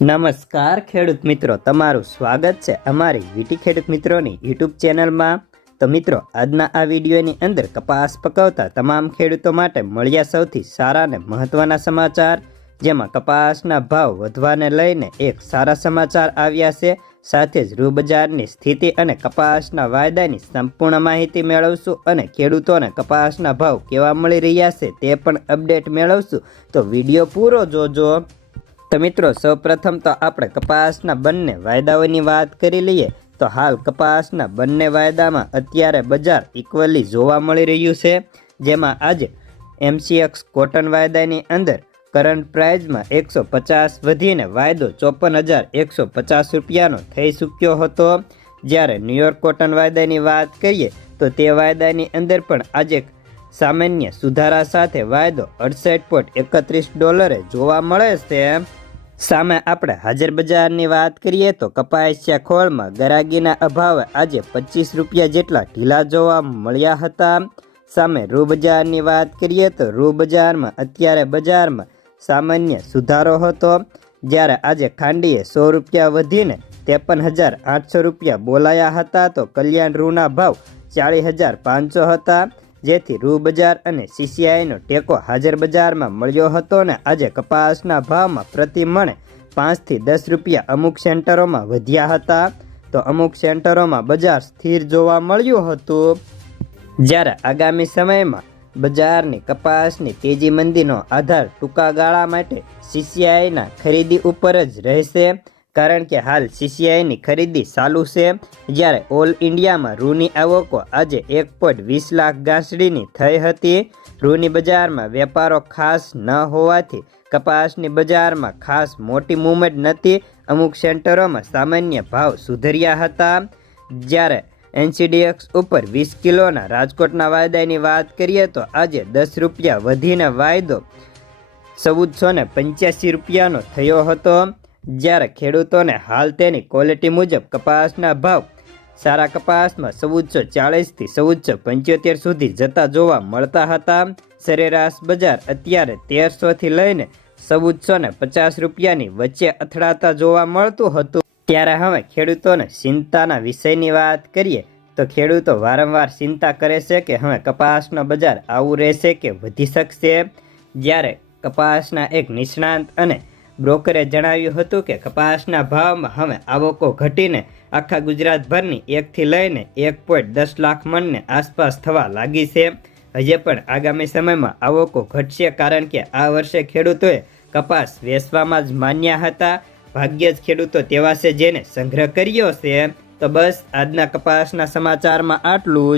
નમસ્કાર ખેડૂત મિત્રો, તમારું સ્વાગત છે અમારી વીટી ખેડૂત મિત્રોની યુટ્યુબ ચેનલમાં। તો મિત્રો, આજના આ વિડીયોની અંદર કપાસ પકવતા તમામ ખેડૂતો માટે મળ્યા સૌથી સારા અને મહત્વના સમાચાર, જેમાં કપાસના ભાવ વધવાને લઈને એક સારા સમાચાર આવ્યા છે। સાથે જ રૂ બજારની સ્થિતિ અને કપાસના વાયદાની સંપૂર્ણ માહિતી મેળવશું અને ખેડૂતોને કપાસના ભાવ કેવા મળી રહ્યા છે તે પણ અપડેટ મેળવશું, તો વિડીયો પૂરો જોજો। તો મિત્રો, સૌપ્રથમ તો આપણે કપાસના બંને વાયદાઓની વાત કરી લઈએ। તો હાલ કપાસના બંને વાયદામાં અત્યારે બજાર ઇક્વલી જોવા મળી રહ્યું છે, જેમાં આજે MCX કોટન વાયદાની અંદર કરંટ પ્રાઇઝમાં 150 વધીને વાયદો 54,150 રૂપિયાનો થઈ ચૂક્યો હતો। જ્યારે ન્યુયોર્ક કોટન વાયદાની વાત કરીએ તો તે વાયદાની અંદર પણ આજે સામાન્ય સુધારા સાથે વાયદો $68.31 જોવા મળે છે। સામે આપણે હાજર બજારની વાત કરીએ તો કપાસિયા ખોળમાં ગરાગીના અભાવે આજે 25 રૂપિયા જેટલા ઢીલા જોવા મળ્યા હતા। સામે રૂ બજારની વાત કરીએ તો રૂ બજારમાં અત્યારે બજારમાં સામાન્ય સુધારો હતો, જ્યારે આજે ખાંડીએ 100 રૂપિયા વધીને 53,800 રૂપિયા બોલાયા હતા। તો કલ્યાણ રૂના ભાવ 40,500 હતા, જેથી રૂ બજાર અને CCIનો ટેકો હાજર બજારમાં મળ્યો હતો ને આજે કપાસના ભાવમાં પ્રતિ મણે 5 થી 10 રૂપિયા અમુક સેન્ટરોમાં વધ્યા હતા। તો અમુક સેન્ટરોમાં બજાર સ્થિર જોવા મળ્યું હતું, જ્યારે આગામી સમયમાં બજારની કપાસની તેજી મંદીનો આધાર ટૂંકા ગાળા માટે CCIના ખરીદી ઉપર જ રહેશે, કારણ કે હાલ CCIની ખરીદી ચાલુ છે। જ્યારે ઓલ ઇન્ડિયામાં રૂની આવકો આજે 1.20 લાખ ગાંસડીની થઈ હતી। રૂની બજારમાં વેપારો ખાસ ન હોવાથી કપાસની બજારમાં ખાસ મોટી મૂવમેન્ટ નથી। અમુક સેન્ટરોમાં સામાન્ય ભાવ સુધર્યા હતા। જ્યારે NCDX ઉપર 20 કિલોના રાજકોટના વાયદાની વાત કરીએ તો આજે 10 રૂપિયા વધીને વાયદો 1485 રૂપિયાનો થયો હતો। જ્યારે ખેડૂતોને હાલ તેની ક્વોલિટી મુજબ કપાસના ભાવ સારા કપાસમાં 1440 થી 1475 સુધી જતા જોવા મળતા હતા। સરેરાશ બજાર અત્યારે 1300 થી લઈને 1450 રૂપિયાની વચ્ચે અથડાતા જોવા મળતું હતું। ત્યારે હવે ખેડૂતોને ચિંતાના વિષયની વાત કરીએ તો ખેડૂતો વારંવાર ચિંતા કરે છે કે હવે કપાસનો બજાર આવું રહેશે કે વધી શકશે। જ્યારે કપાસના એક નિષ્ણાંત અને બ્રોકરે જણાવ્યું હતું કે કપાસના ભાવમાં હવે આવકો ઘટીને આખા ગુજરાતભરની 1 થી લઈને 1.10 લાખ મણને આસપાસ થવા લાગી છે। હજી પણ આગામી સમયમાં આવકો ઘટશે, કારણ કે આ વર્ષે ખેડૂતોએ કપાસ વેચવામાં જ માન્યા હતા। ભાગ્યે જ ખેડૂતો તેવા છે જેને સંગ્રહ કર્યો છે। તો બસ આજના કપાસના સમાચારમાં આટલું જ।